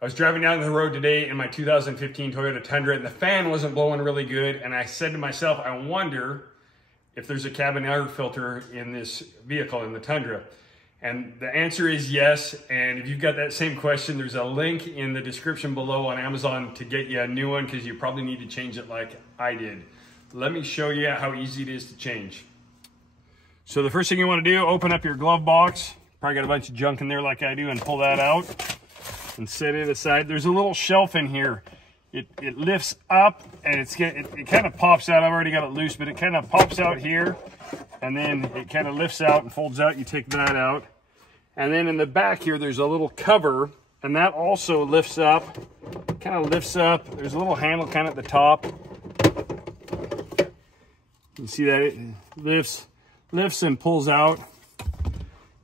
I was driving down the road today in my 2015 Toyota Tundra and the fan wasn't blowing really good. And I said to myself, I wonder if there's a cabin air filter in this vehicle, in the Tundra. And the answer is yes. And if you've got that same question, there's a link in the description below on Amazon to get you a new one, because you probably need to change it like I did. Let me show you how easy it is to change. So the first thing you want to do, open up your glove box. Probably got a bunch of junk in there like I do, and pull that out and set it aside. There's a little shelf in here. It lifts up and it kind of pops out. I've already got it loose, but it kind of pops out here, and then it kind of lifts out and folds out. You take that out. And then in the back here, there's a little cover, and that also lifts up, kind of lifts up. There's a little handle kind of at the top. You see that it lifts and pulls out.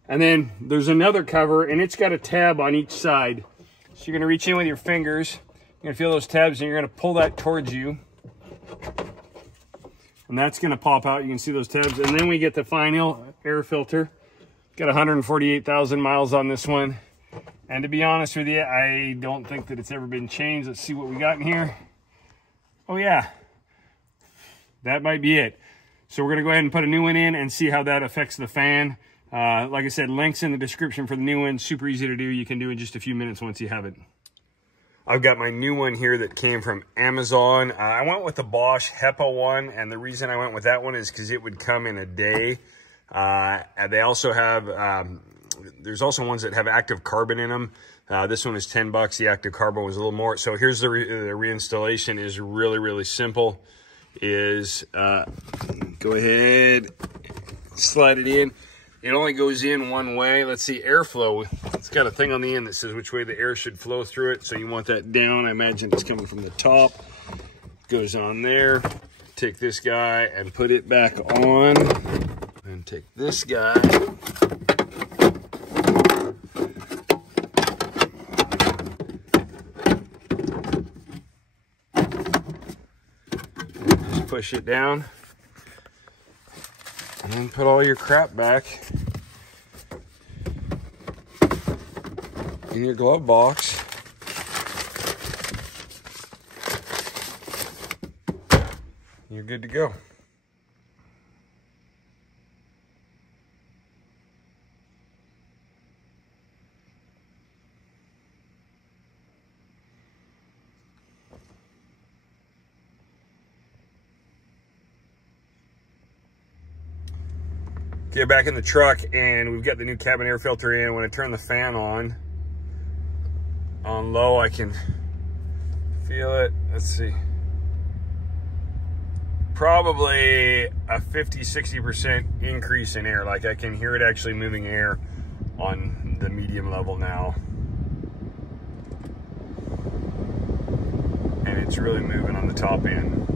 And then there's another cover, and it's got a tab on each side. So you're gonna reach in with your fingers, you're gonna feel those tabs, and you're gonna pull that towards you. And that's gonna pop out, you can see those tabs. And then we get the final air filter. Got 148,000 miles on this one. And to be honest with you, I don't think that it's ever been changed. Let's see what we got in here. Oh yeah, that might be it. So we're gonna go ahead and put a new one in and see how that affects the fan. Like I said, links in the description for the new one. Super easy to do. You can do it in just a few minutes once you have it. I've got my new one here that came from Amazon. I went with the Bosch HEPA one, and the reason I went with that one is because it would come in a day. And they also have, there's also ones that have active carbon in them. This one is 10 bucks. The active carbon was a little more. So here's the reinstallation is really, really simple. Go ahead, slide it in. It only goes in one way. Let's see, airflow. It's got a thing on the end that says which way the air should flow through it. So you want that down. I imagine it's coming from the top. Goes on there. Take this guy and put it back on. And take this guy. Just push it down. And put all your crap back in your glove box. You're good to go. Get back in the truck, and we've got the new cabin air filter in. When I turn the fan on low, I can feel it. Let's see. Probably a 50–60% increase in air. Like, I can hear it actually moving air on the medium level now. And it's really moving on the top end.